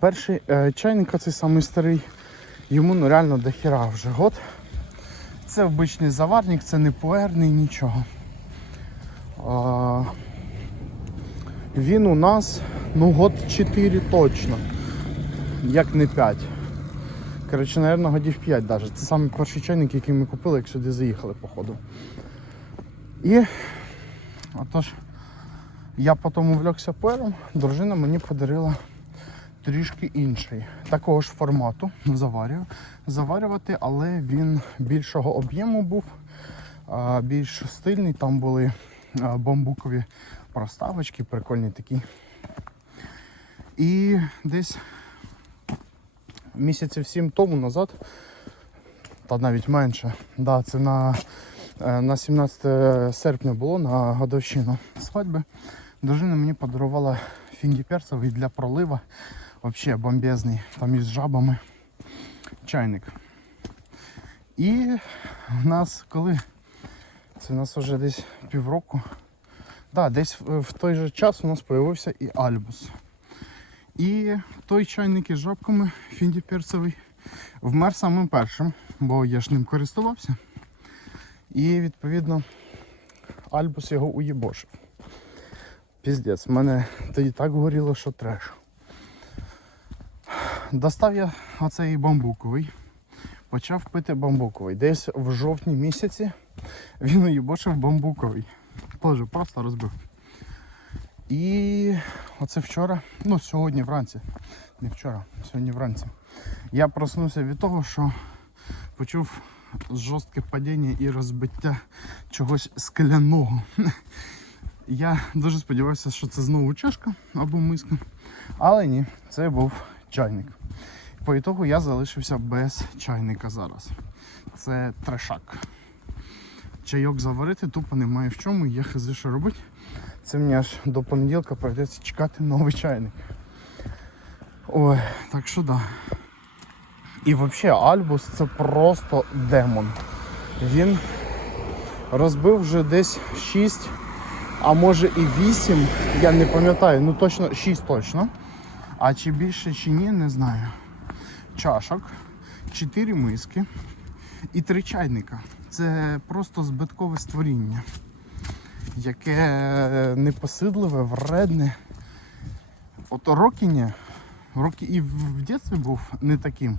Перший е, чайник, цей самий старий, йому ну реально дохіра вже год. Це обичний заварник, це не пуерний, нічого. Він у нас ну год 4 точно. Як не 5. Коротше, напевно, годів 5 навіть. Це саме перший чайник, який ми купили, як сюди заїхали, походу. І отож, я потім увлекся пуером, дружина мені подарила трішки інший. Такого ж формату заварюю. Заварювати, але він більшого об'єму був, більш стильний. Там були бамбукові проставочки, прикольні такі. І десь місяців сім тому назад, та навіть менше, да, це на, е, на 17 серпня було на годовщину свадьби. Дружина мені подарувала перцевий для пролива. Взагалі бомбезний, там із жабами чайник. І в нас коли це у нас вже десь півроку. Да, десь в в той же час у нас з'явився і альбус. І той чайник із жабками фінді перцевий вмер самим першим, бо я ж ним користувався. І відповідно альбус його уєбошив. Піздець, в мене тоді так горіло, що треш. Достав я оцей бамбуковий. Почав пити бамбуковий. Десь в жовтні місяці він уїбошив бамбуковий. Теж просто розбив. І оце вчора, ну сьогодні вранці, не вчора, сьогодні вранці. Я проснувся від того, що почув жорстке падіння і розбиття чогось скляного. Я дуже сподівався, що це знову чашка або миска. Але ні, це був чайник. По ітогу я залишився без чайника зараз. Це трешак. Чайок заварити тупо немає в чому, є хази що робити. Це мені аж до понеділка прийдеться чекати новий чайник. Ой, так що да. І взагалі Альбус це просто демон. Він розбив вже десь 6, а може і 8, я не пам'ятаю, ну точно 6 точно. А чи більше, чи ні, не знаю. Чашок, 4 миски і 3 чайника. Це просто збиткове створіння, яке непосидливе, вредне. От Рокіння Рокі і в дитинстві був не таким.